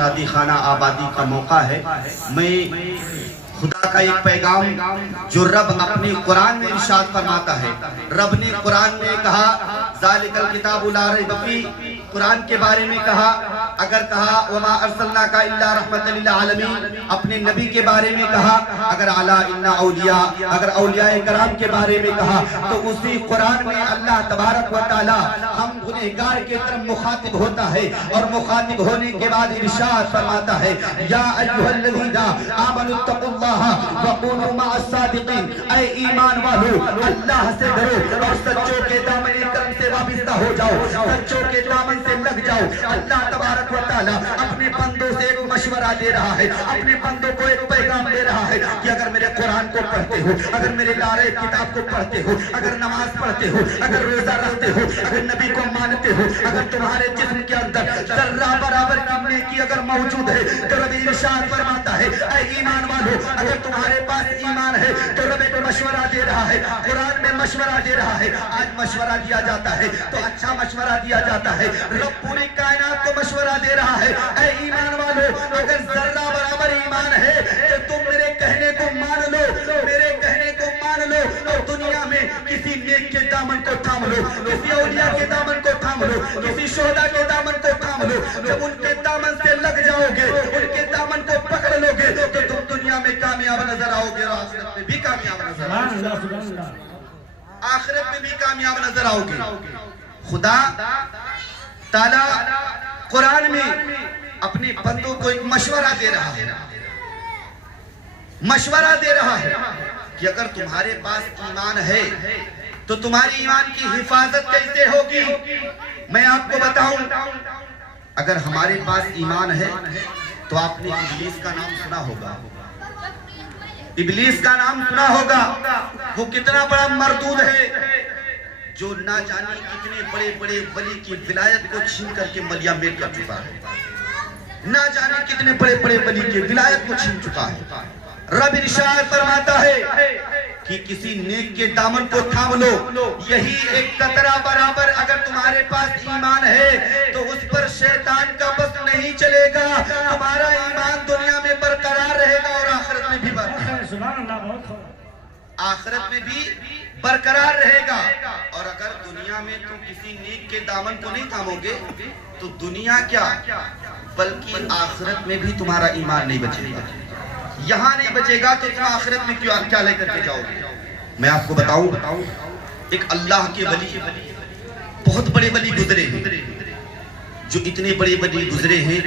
شادی خانہ آبادی کا موقع ہے، میں خدا کا ایک پیغام جو رب اپنے قرآن میں ارشاد فرماتا ہے. رب نے قرآن میں کہا ذالک الکتاب لا ریب فیہ، قرآن کے بارے میں کہا. اگر کہا وما ارسلناک الا رحمۃ للعالمین، اپنے نبی کے بارے میں کہا. اگر اعلیٰ ان اولیاء، اگر اولیاء کرام کے بارے میں کہا، تو اسی قرآن میں اللہ تبارک و تعالی ہم گنہگار کے طرف مخاطب ہوتا ہے، اور مخاطب ہونے کے بعد ارشاد فرماتا ہے یا ایھا الذین آمنوا اتقوا اللہ وکونوا مع الصادقین، اے ایمان والو اللہ سے ڈرو اور سچوں کے دامن کرم سے وابستہ ہو جاؤ، سچوں کے دامن سے لگ جاؤ. اللہ تبارک و تعالی اپنے بندوں سے ایک مشورہ دے رہا ہے، اپنے بندوں کو ایک پیغام دے رہا ہے کہ اگر میرے قرآن کو پڑھتے ہو، اگر میرے لارے کتاب کو پڑھتے ہو، اگر نماز پڑھتے ہو، اگر روزہ رکھتے ہو، اگر نبی کو مانتے ہو، اگر تمہارے جسم کے اندر ذرہ برابر کی نیکی اگر موجود ہے تو رب ارشاد فرماتا ہے اے ایمان والو اگر تمہارے پاس ایمان ہے تو رب ایک مشورہ دے رہا ہے، قرآن میں مشورہ دے رہا ہے. آج مشورہ دیا جاتا ہے تو اچھا مشورہ دیا جاتا ہے. رب پوری کائنات کو مشورہ دے رہا ہے اے ایمان والو اگر ذرہ برابر ایمان ہے تو تم میرے کہنے کو مان لو، میرے کہنے کو مان لو، اور دنیا میں کسی نیک کے دامن کو تھام لو، کسی اولیاء کے دامن کو تھام لو، کسی شہداء کے دامن کو تھام لو. جب ان کے دامن سے لگ جاؤ گے، ان کے دامن کو پکڑ لو گے تو تم دنیا میں کامیاب نظر آؤ گے اور آخرت میں بھی کامیاب نظر آؤ گے. آخرت میں بھی کامیاب نظر آؤ گے. خدا تعالی قرآن میں اپنے بندوں کو ایک مشورہ دے رہا ہے، مشورہ دے رہا ہے کہ اگر تمہارے پاس ایمان ہے تو تمہاری ایمان کی حفاظت کیسے ہوگی. میں آپ کو بتاؤں، اگر ہمارے پاس ایمان ہے تو آپ نے ابلیس کا نام سنا ہوگا. ابلیس کا نام سنا ہوگا. وہ کتنا بڑا مردود ہے جو نہ جانے کتنے بڑے بڑے ولی کی ولایت کو چھین کر کے ملیا میٹ کر چکا ہے. نہ جانے کتنے بڑے بڑے ولی کی ولایت کو چھین چکا ہے. رب ارشاد فرماتا ہے کہ کسی نیک کے دامن کو تھام لو. یہی ایک قطرہ برابر اگر تمہارے پاس ایمان ہے تو اس پر شیطان کا بس نہیں چلے گا. تمہارا ایمان دنیا میں برقرار رہے گا اور آخرت میں بھی برقرار رہے گا. اور اگر دنیا میں تم کسی نیک کے دامن کو نہیں تھامو گے تو دنیا کیا بلکہ آخرت میں بھی تمہارا ایمان نہیں بچے گا. یہاں نہیں بچے گا تو تم آخرت میں کیا لے کر کے جاؤ گے. میں آپ کو بتاؤں ایک اللہ کے ولی، بہت بڑے ولی گزرے ہیں. جو اتنے بڑے ولی گزرے ہیں